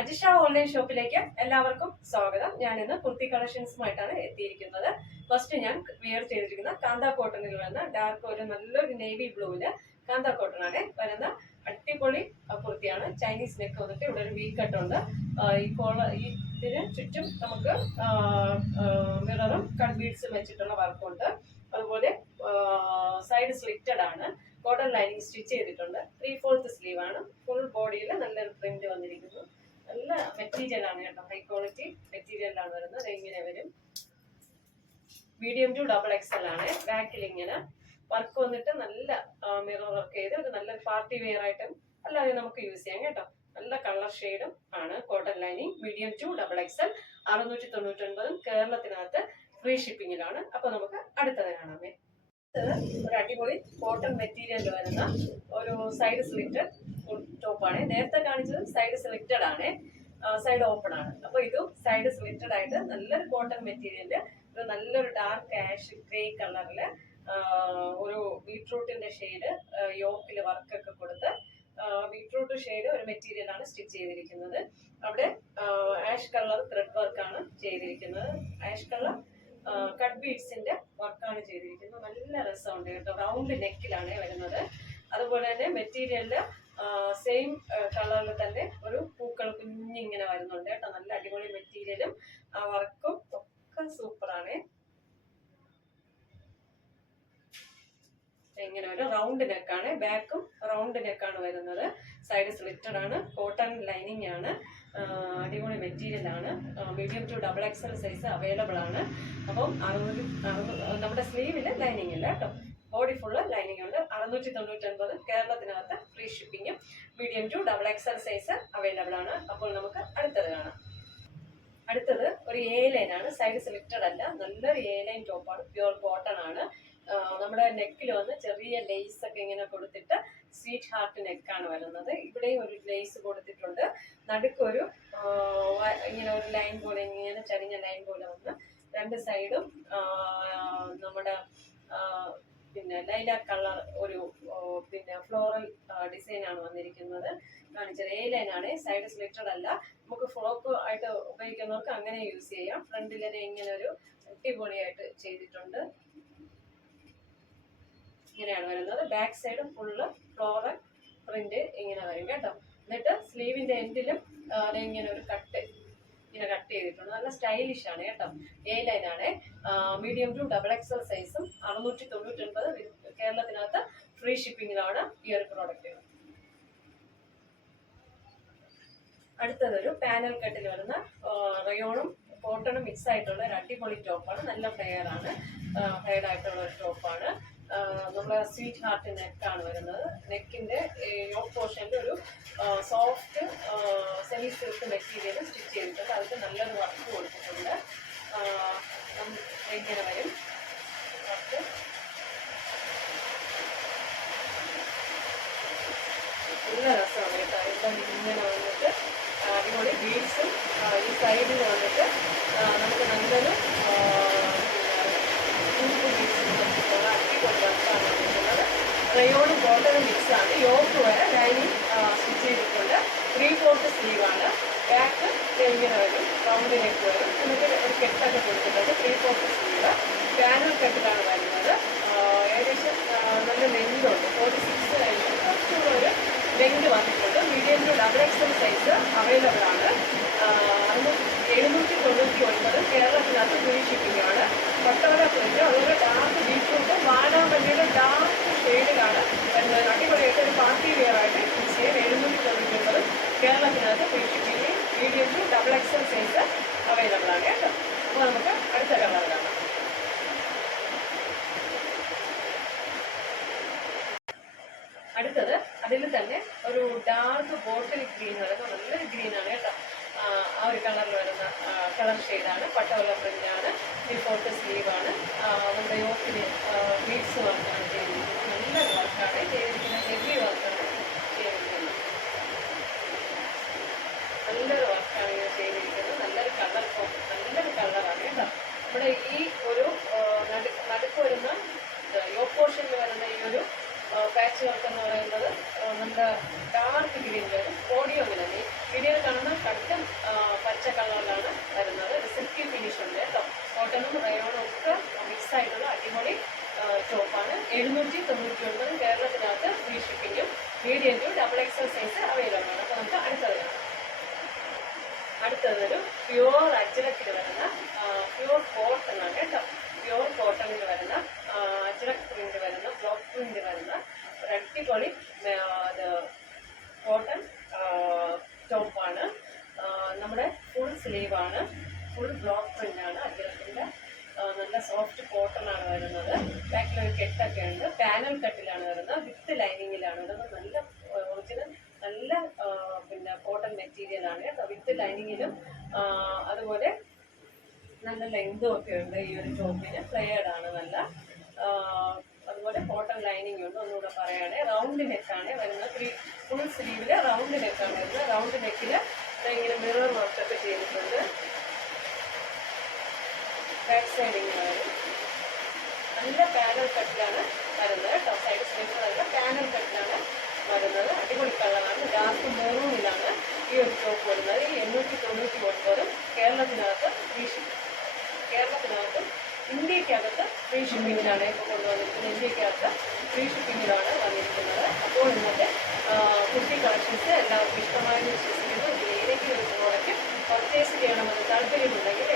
Ajisha online ഷോപ്പിലേക്ക് എല്ലാവർക്കും സ്വാഗതം. ഞാൻ ഇന്ന് കുർത്തി കളക്ഷൻസുമായിട്ടാണ് എത്തിയിരിക്കുന്നത്. ഫസ്റ്റ് ഞാൻ വിയർ ചെയ്തിരിക്കുന്ന കാന്ത കോട്ടണിൽ വരുന്ന ഡാർക്ക് ഒരു നല്ലൊരു നേവി ബ്ലൂവില് കാന്ത കോട്ടൺ ആണ് വരുന്ന അടിപൊളി കുർത്തിയാണ്. ചൈനീസ് നെക്ക് വന്നിട്ട് ഇവിടെ ഒരു വി കട്ട് ഉണ്ട്. ഈ ഇതിന് ചുറ്റും നമുക്ക് മിററും കട്ട് ബീഡ്സും വെച്ചിട്ടുള്ള വർക്കുണ്ട്. അതുപോലെ സൈഡ് സ്ലിറ്റഡ് ആണ്. കോട്ടൺ ലൈനിങ് സ്റ്റിച്ച് ചെയ്തിട്ടുണ്ട്. 3/4 സ്ലീവ് ആണ്. ഫുൾ ബോഡിയിൽ നല്ലൊരു പ്രിന്റ് വന്നിരിക്കുന്നു. നല്ല മെറ്റീരിയൽ ആണ് കേട്ടോ, ഹൈ ക്വാളിറ്റി മെറ്റീരിയലാണ് വരുന്നത്. ഇങ്ങനെ വരും. മീഡിയം ടു XXL ആണ്. ബാക്കിൽ ഇങ്ങനെ വർക്ക് വന്നിട്ട് നല്ല മിറർ വർക്ക് ചെയ്ത് ഒരു നല്ല പാർട്ടി വെയർ ആയിട്ടും അല്ലാതെ നമുക്ക് യൂസ് ചെയ്യാം കേട്ടോ. നല്ല കളർ ഷെയ്ഡും ആണ്. Cotton lining medium to XXL 699 കേരളത്തിനകത്ത് ഫ്രീ ഷിപ്പിങ്ങിലാണ്. അപ്പൊ നമുക്ക് അടുത്തത് കാണാമേ. ഒരു അടിപൊളി കോട്ടൺ മെറ്റീരിയൽ വരുന്ന ഒരു സൈഡ് സ്ലിറ്റഡ് ടോപ്പാണ്. നേരത്തെ കാണിച്ചത് സൈഡ് സ്ലിറ്റഡ് ആണ്, സൈഡ് ഓപ്പൺ ആണ്. അപ്പൊ ഇതും സൈഡ് സ്ലിറ്റഡ് ആയിട്ട് നല്ലൊരു കോട്ടൺ മെറ്റീരിയല്, ഒരു നല്ലൊരു ഡാർക്ക് ആഷ് ഗ്രേ കളറില് ഒരു ബീട്രൂട്ടിന്റെ ഷെയ്ഡ് യോക്കില് വർക്കൊക്കെ കൊടുത്ത് ബീട്രൂട്ട് ഷെയ്ഡ് ഒരു മെറ്റീരിയൽ ആണ് സ്റ്റിച്ച് ചെയ്തിരിക്കുന്നത്. അവിടെ ആഷ് കളർ ത്രെഡ് വർക്കാണ് ചെയ്തിരിക്കുന്നത്. ആഷ് കളർ കട്ട് ബീഡ്സിന്റെ വർക്കാണ് ചെയ്തിരിക്കുന്നത്. നല്ല രസമുണ്ട് കേട്ടോ. റൗണ്ട് നെക്കിലാണ് വരുന്നത്. അതുപോലെ തന്നെ മെറ്റീരിയലില് സെയിം കളറിൽ തന്നെ ഒരു പൂക്കൾ കുഞ്ഞിങ്ങനെ വരുന്നുണ്ട് കേട്ടോ. നല്ല അടിപൊളി മെറ്റീരിയലും വർക്കും ഒക്കെ സൂപ്പറാണ്. ഇങ്ങനെ ഒരു റൗണ്ട് നെക്കാണ്. ബാക്കും റൗണ്ട് നെക്കാണ് വരുന്നത്. സൈഡ് സ്ലിറ്റഡ് ആണ്. കോട്ടൺ ലൈനിങ് ആണ്. അടിപൊളി മെറ്റീരിയൽ ആണ്. Medium to XXL size available ആണ്. അപ്പം നമ്മുടെ സ്ലീവില് ലൈനിങ് ഇല്ല കേട്ടോ. ബോഡി ഫുള്ള് ലൈനിങ് ഉണ്ട്. 699 കേരളത്തിനകത്ത് ഫ്രീ ഷിപ്പിങ്ങും. Medium to XXL size available ആണ്. അപ്പോൾ നമുക്ക് അടുത്തത് കാണാം. അടുത്തത് ഒരു എ ലൈൻ ആണ്. സൈഡ് സ്ലിറ്റഡ് അല്ല, നല്ലൊരു എ ലൈൻ ടോപ്പാണ്. പ്യുവർ കോട്ടൺ ആണ്. നമ്മുടെ നെക്കിൽ വന്ന് ചെറിയ ലേസ് ഒക്കെ ഇങ്ങനെ കൊടുത്തിട്ട് സ്വീറ്റ് ഹാർട്ട് നെക്കാണ് വരുന്നത്. ഇവിടെയും ഒരു ലേസ് കൊടുത്തിട്ടുണ്ട്. നടുക്കൊരു ഇങ്ങനെ ഒരു ലൈൻ പോലെ, ഇങ്ങനെ ചരിഞ്ഞ ലൈൻ പോലെ വന്ന് രണ്ട് സൈഡും നമ്മുടെ പിന്നെ ലൈലാക്ക് കളർ ഒരു പിന്നെ ഫ്ലോറൽ ഡിസൈൻ ആണ് വന്നിരിക്കുന്നത്. കാണിച്ചത് എ ലൈൻ ആണ്. സൈഡ് സ്ലിറ്റഡ് അല്ല. നമുക്ക് ഫ്രോക്ക് ആയിട്ട് ഉപയോഗിക്കുന്നവർക്ക് അങ്ങനെ യൂസ് ചെയ്യാം. ഫ്രണ്ടിലെ ഇങ്ങനെ ഒരു അടിപൊളിയായിട്ട് ചെയ്തിട്ടുണ്ട്. ഇങ്ങനെയാണ് വരുന്നത്. Back side full floral print ഇങ്ങനെ വരും കേട്ടോ. എന്നിട്ട് സ്ലീവിന്റെ എൻഡിലും ഇങ്ങനെ ഒരു കട്ട് ചെയ്തിട്ടുണ്ട്. നല്ല സ്റ്റൈലിഷ് ആണ് കേട്ടോ. എ ലൈൻ ആണ്. മീഡിയം ടു XXL സൈസും 699 കേരളത്തിനകത്ത് ഫ്രീ ഷിപ്പിങ്ങിലാണ് ഈ ഒരു പ്രോഡക്റ്റ്. അടുത്തതൊരു പാനൽ കട്ടിൽ വരുന്ന റയോണും കോട്ടണും മിക്സ് ആയിട്ടുള്ള ഒരു അടിപൊളി ടോപ്പാണ്. നല്ല ഫ്ലെയർ ആണ്. ഫ്ലെയർഡ് ആയിട്ടുള്ള ഒരു ടോപ്പാണ്. നമ്മുടെ സ്വീറ്റ് ഹാർട്ട് നെക്കാണ് വരുന്നത്. നെക്കിന്റെ യോക്ക് പോർഷനിൽ ഒരു soft semi silk material stitch ചെയ്തിട്ടുണ്ട്. അതിന് നല്ലൊരു വർക്ക് കൊടുത്തിട്ടുണ്ട്. ഇങ്ങനെ വരും വർക്ക്. നല്ല രസമാണ് കേട്ടോ. എല്ലാം ഇങ്ങനെ വന്നിട്ട് അടിപൊളി ബീഡ്സും ഈ സൈഡിൽ വന്നിട്ട് നമുക്ക് നല്ലൊരു റയോണും കോട്ടണും മിക്സ് ആണ്. യോക്ക് വരെ ലൈനിങ് സ്റ്റിച്ച് ചെയ്തിട്ടുണ്ട്. 3/4 സ്ലീവ് ആണ്. ബാക്ക് ഇങ്ങനെ വരും, റൗണ്ട് നെക്ക് വരും. എന്നിട്ട് ഒരു കെട്ടൊക്കെ കൊടുത്തിട്ടുണ്ട്. 3/4 സ്ലീവ് പാനൽ കെട്ടിലാണ് വരുന്നത്. ഏകദേശം നല്ല ലെങ്തുണ്ട്. 46 കഴിഞ്ഞ് കുറച്ചുകൂടെ ഒരു ലെങ്ത് വന്നിട്ടുണ്ട്. Medium to XXL size available ആണ്. 799 കേരളത്തിനകത്ത് ഫ്രീ ഷിപ്പിംഗ് ആണ്. പട്ടോല പ്രിന്റ്, അതുപോലെ ഡാർക്ക് ബീട്രൂട്ട് വാടാമല്ലിയുടെ ഡാർക്ക് ഷെയ്ഡിലാണ് വരുന്നത്. അടിപൊളിയായിട്ട് ഒരു പാർട്ടി വെയർ ആയിട്ട് യൂസ് ചെയ്യാൻ 799 കേരളത്തിനകത്ത് free shipping. Medium to XXL size available ആണ് കേട്ടോ. അപ്പോൾ നമുക്ക് അടുത്ത കളർ കാണാം. അടുത്തത് അതിൽ തന്നെ ഒരു ഡാർക്ക് ബോട്ടിൽ ഗ്രീൻ വരുന്ന നല്ലൊരു ഗ്രീനാണ് കേട്ടോ. ആ ഒരു കളറിൽ വരുന്ന കളർ ഷെയ്ഡാണ്. പട്ടോല പ്രിന്റാണ്. 3/4 സ്ലീവാണ്. നമ്മുടെ യോക്കിന് ബീഡ്സ് വർക്കാണ് ചെയ്തിരിക്കുന്നത്. നല്ലൊരു വർക്കാണ് ചെയ്തിരിക്കുന്നത്. ഹെവി വർക്കാണ് ചെയ്തിരിക്കുന്നത്. നല്ലൊരു വർക്കാണ് ഇങ്ങനെ ചെയ്തിരിക്കുന്നത്. നല്ലൊരു കളറാണ് കേട്ടോ. നമ്മുടെ ഈ ഒരു നടുക്ക് വരുന്ന യോക്ക് പോർഷനിൽ വരുന്ന ഈ ഒരു പാച്ച് വർക്ക് എന്ന് പറയുന്നത് നമ്മുടെ ഡാർക്ക് ഗ്രീൻ വരും. ബോഡിയോ അങ്ങനെ വീഡിയോയിൽ കാണുന്ന കട്ട് സൈസ് അവൈലബിൾ ആണ്. അപ്പോൾ നമുക്ക് അടുത്തത് കാണാം. അടുത്തതൊരു പ്യുവർ അജ്രക്കിൽ വരുന്ന പ്യുവർ കോട്ടൺ ആണ് കേട്ടോ. പ്യുവർ കോട്ടണിൽ വരുന്ന അജ്രക് പ്രിന്റ് വരുന്ന ബ്ലോക്ക് പ്രിന്റ് വരുന്ന ഒരു അടിപൊളി കോട്ടൺ ടോപ്പാണ്. നമ്മുടെ ഫുൾ സ്ലീവാണ്, ഫുൾ ബ്ലോക്ക് പ്രിന്റ് ആണ് അജ്രക്കിൻ്റെ. നല്ല സോഫ്റ്റ് കോട്ടൺ ആണ് വരുന്നത്. ബാക്കിലൊരു കെട്ടൊക്കെ ഉണ്ട്. പാനൽ കട്ടിലാണ് വരുന്നത്, വിത്ത് ലൈനിങ്ങിലാണ് വരുന്നത്. നല്ല ഒറിജിനൽ നല്ല പിന്നെ കോട്ടൺ മെറ്റീരിയൽ ആണ് കേട്ടോ. വിത്ത് ലൈനിങ്ങിലും അതുപോലെ നല്ല ലെങ്തും ഒക്കെ ഉണ്ട്. ഈ ഒരു ടോപ്പിന് ഫ്ലെയർഡ് ആണ് നല്ല. അതുപോലെ കോട്ടൺ ലൈനിങ് ഉണ്ട്. ഒന്നുകൂടെ പറയുകയാണെ റൗണ്ട് നെക്കാണ് വരുന്നത്. ഫുൾ സ്ലീവിൽ റൗണ്ട് നെക്കാണ് വരുന്നത്. റൗണ്ട് നെക്കിൽ ഇങ്ങനെ മിറർ വർക്കൊക്കെ ചെയ്തിട്ടുണ്ട്. ബാക്ക് സൈഡ് ഇങ്ങനെ വരും. നല്ല പാനൽ കട്ടിലാണ് വരുന്നത് കേട്ടോ. സൈഡ് സ്ലീവ്സിലല്ല, പാനൽ കട്ടിലാണ് വരുന്നത്. അടിപൊളി കളറാണ്. ഡാർക്ക് മെറൂണിലാണ് ഈ ഒരു ടോപ്പ് വരുന്നത്. ഈ 899 കേരളത്തിനകത്ത് കേരളത്തിനകത്ത് ഇന്ത്യക്കകത്ത് ഫ്രീ ഷിപ്പിങ്ങിലാണ് ഇപ്പോൾ കൊണ്ടുവന്നിരിക്കുന്നത്. ഇന്ത്യക്കകത്ത് ഫ്രീ ഷിപ്പിങ്ങിലാണ് വന്നിരിക്കുന്നത്. അപ്പോൾ ഇന്നത്തെ കുർത്തി കളക്ഷൻസ് എല്ലാവർക്കും ഇഷ്ടമായെന്ന് വിശ്വസിക്കുന്നു. ഇതിൽ ഏതെങ്കിലും ഒരു പ്രോഡക്റ്റ് പർച്ചേസ് ചെയ്യണമെന്ന് താല്പര്യമുണ്ടെങ്കിൽ